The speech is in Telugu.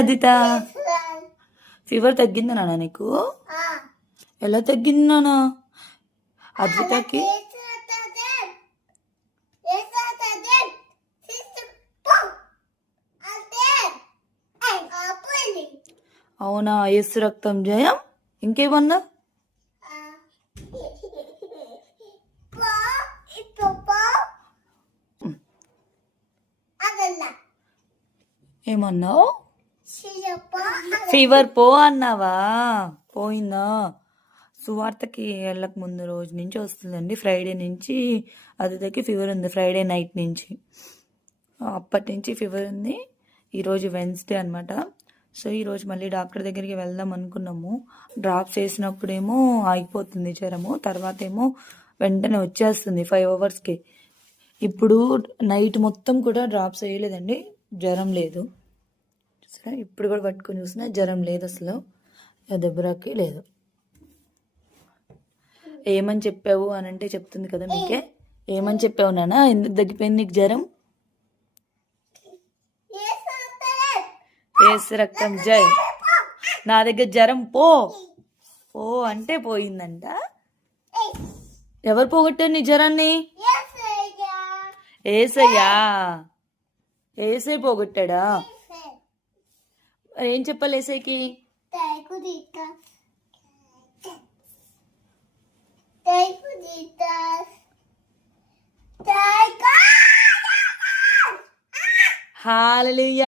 అదిత ఫీవర్ తగ్గిందా నాన్న నీకు? ఎలా తగ్గింది నాన్న? అద్వితకి అవునా? యేసు రక్తం జయం. ఇంకేమన్నా? ఏమన్నావు? ఫీవర్ పో అన్నావా? పోయిందా? సువార్తకి వెళ్ళక ముందు రోజు నుంచి వస్తుందండి. ఫ్రైడే నుంచి అదితకి ఫీవర్ ఉంది. ఫ్రైడే నైట్ నుంచి, అప్పటి నుంచి ఫీవర్ ఉంది. ఈరోజు వెన్స్డే అనమాట. సో ఈరోజు మళ్ళీ డాక్టర్ దగ్గరికి వెళ్దాం అనుకున్నాము. డ్రాప్స్ వేసినప్పుడేమో ఆగిపోతుంది జ్వరము, తర్వాత ఏమో వెంటనే వచ్చేస్తుంది 5 అవర్స్కి. ఇప్పుడు నైట్ మొత్తం కూడా డ్రాప్స్ వేయలేదండి, జ్వరం లేదు. సరే ఇప్పుడు కూడా పట్టుకొని చూసినా జ్వరం లేదు అసలు, దెబ్బరాకి లేదు. ఏమని చెప్పావు అని అంటే చెప్తుంది కదా మీకే. ఏమని చెప్పావు నాన్న? ఎందుకు తగ్గిపోయింది నీకు జ్వరం? యేసు రక్తం జై. నా దగ్గర జ్వరం పో పో అంటే పోయిందంట. ఎవరు పోగొట్టారు నీ జ్వరాన్ని? ఏసయ్యా. ఏసై పోగొట్టాడా? ఏం చెప్పాలి ఏసైకి? హల్లెలూయా.